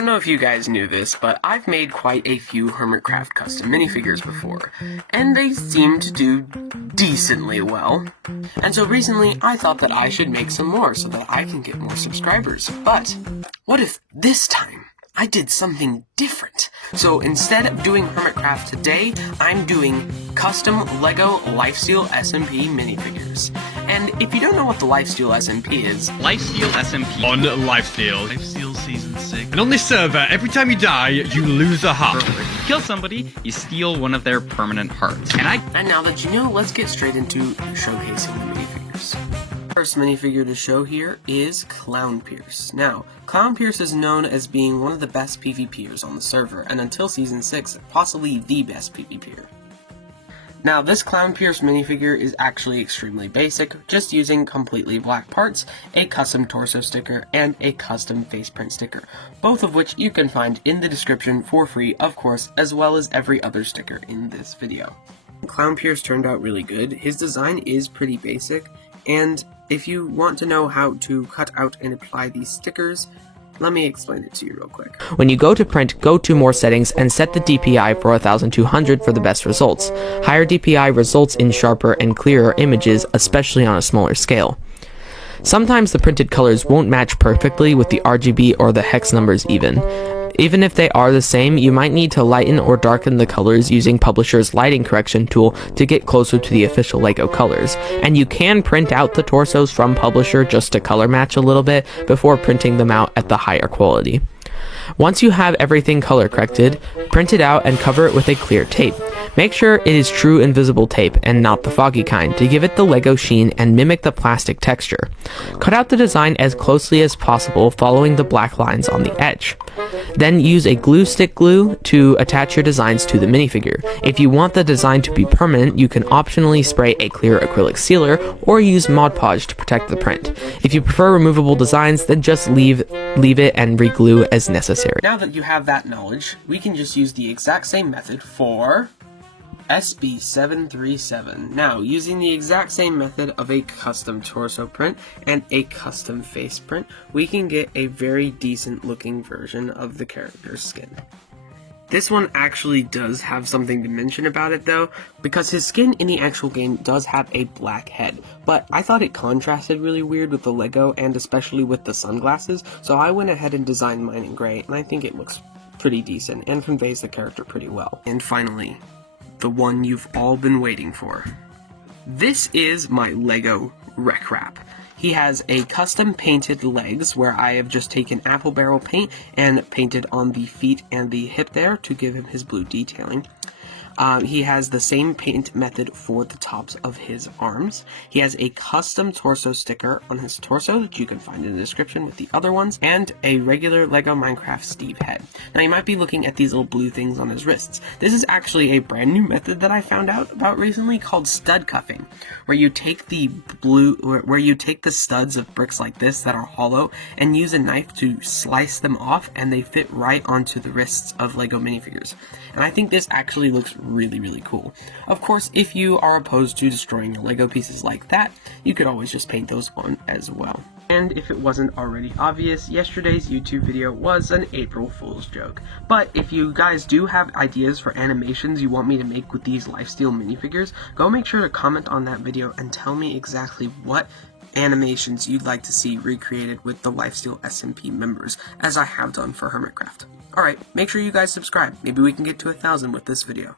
I don't know if you guys knew this, but I've made quite a few Hermitcraft custom minifigures before, and they seem to do decently well. And so recently, I thought that I should make some more so that I can get more subscribers. But what if this time I did something different? So instead of doing Hermitcraft today, I'm doing custom Lego LIFESTEAL SMP minifigures. And if you don't know what the LIFESTEAL SMP is... LIFESTEAL SMP. On LIFESTEAL. LIFESTEAL Season 6. And on this server, every time you die, you lose a heart. If you kill somebody, you steal one of their permanent hearts. And now that you know, let's get straight into showcasing the minifigures. First minifigure to show here is Clown Pierce. Now, Clown Pierce is known as being one of the best PvPers on the server, and until Season 6, possibly the best PvPer. Now, this Clown Pierce minifigure is actually extremely basic, just using completely black parts, a custom torso sticker, and a custom face print sticker, both of which you can find in the description for free, of course, as well as every other sticker in this video. Clown Pierce turned out really good. His design is pretty basic, and if you want to know how to cut out and apply these stickers, let me explain it to you real quick. When you go to print, go to more settings and set the DPI for 1200 for the best results. Higher DPI results in sharper and clearer images, especially on a smaller scale. Sometimes the printed colors won't match perfectly with the RGB or the hex numbers even. Even if they are the same, you might need to lighten or darken the colors using Publisher's lighting correction tool to get closer to the official Lego colors. And you can print out the torsos from Publisher just to color match a little bit before printing them out at the higher quality. Once you have everything color corrected, print it out and cover it with a clear tape. Make sure it is true invisible tape and not the foggy kind to give it the Lego sheen and mimic the plastic texture. Cut out the design as closely as possible following the black lines on the edge. Then use a glue stick glue to attach your designs to the minifigure. If you want the design to be permanent, you can optionally spray a clear acrylic sealer or use Mod Podge to protect the print. If you prefer removable designs, then just leave it and re-glue as necessary. Now that you have that knowledge, we can just use the exact same method for SB737. Now, using the exact same method of a custom torso print and a custom face print, we can get a very decent looking version of the character's skin. This one actually does have something to mention about it though, because his skin in the actual game does have a black head, but I thought it contrasted really weird with the Lego and especially with the sunglasses, so I went ahead and designed mine in gray, and I think it looks pretty decent and conveys the character pretty well. And finally, the one you've all been waiting for. This is my Lego Wreck Wrap. He has a custom painted legs where I have just taken apple barrel paint and painted on the feet and the hip there to give him his blue detailing. He has the same paint method for the tops of his arms. He has a custom torso sticker on his torso that you can find in the description with the other ones, and a regular Lego Minecraft Steve head. Now you might be looking at these little blue things on his wrists. This is actually a brand new method that I found out about recently called stud cuffing, where you take the studs of bricks like this that are hollow and use a knife to slice them off, and they fit right onto the wrists of Lego minifigures. And I think this actually looks really cool. Of course, if you are opposed to destroying your Lego pieces like that, you could always just paint those on as well. And if it wasn't already obvious, yesterday's YouTube video was an April Fool's joke. But if you guys do have ideas for animations you want me to make with these LIFESTEAL minifigures, go make sure to comment on that video and tell me exactly what animations you'd like to see recreated with the LIFESTEAL SMP members, as I have done for Hermitcraft. Alright, make sure you guys subscribe. Maybe we can get to 1,000 with this video.